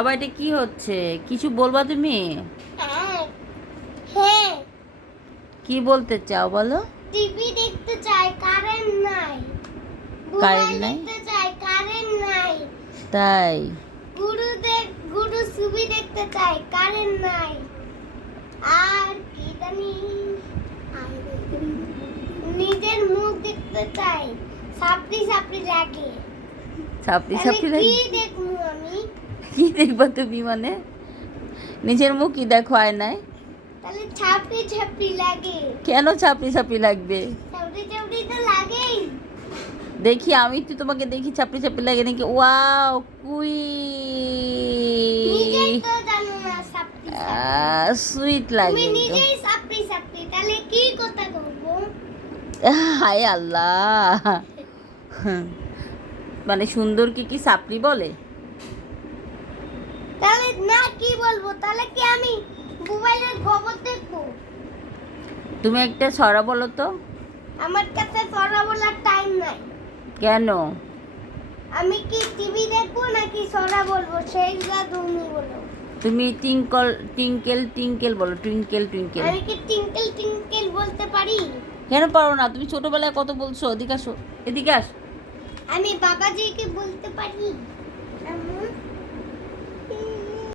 বাবা এটা কি হচ্ছে? কিছু বলবা তুমি? হ্যাঁ। কি বলতে চাও বলো? টিভি দেখতে চাই, কারেন্ট নাই। কারেন্ট মোবাইল নাই? দেখতে চাই, কারেন্ট নাই। তাই? গুরু ছবি দেখতে চাই, কারেন্ট নাই। আর কি জানি, নিজের মুখ দেখতে চাই, সাপড়ি সাপড়ি লাগে। ছাপড়ি তাহলে ছাপড়ি কি লাগে? দেখবো আমি? কি দেখবা তুমি মানে? নিজের মুখ কি দেখো আয়নায়? তাহলে ছাপড়ি ছাপড়ি লাগে। কেন ছাপড়ি ছাপড়ি লাগবে? ছাপড়ি ছাপড়ি তো লাগেই। দেখি আমি তো তোমাকে দেখি ছাপড়ি ছাপড়ি লাগে নাকি? ওয়াও কুই নিজেই তো জানো না সাপড়ি সাপড়ি। সুইট তুমি লাগে একদম। নিজেই সাপড়ি সাপড়ি, তাহলে কি কথা বলবো? হায় আল্লাহ, মানে সুন্দর কি সাপড়ি বলে? তাহলে না কি বলবো? তাহলে কি আমি মোবাইলের খবর দেখবো? তুমি একটা ছড়া বলো তো। আমার কাছে ছড়া বলার টাইম নাই। কেন? আমি কি টিভি দেখবো নাকি ছড়া বলবো, সেইটা তুমি বলো। তুমি টিঙ্কেল টিঙ্কেল বলো, টুইঙ্কেল টুইঙ্কেল। আমি কি টিঙ্কেল টিঙ্কেল বলতে পারি? কেন পারো না? তুমি ছোটবেলায় কত বলছো। এদিকে আসো, এদিকে আস। আমি বাবাজিকে বলতে পারি।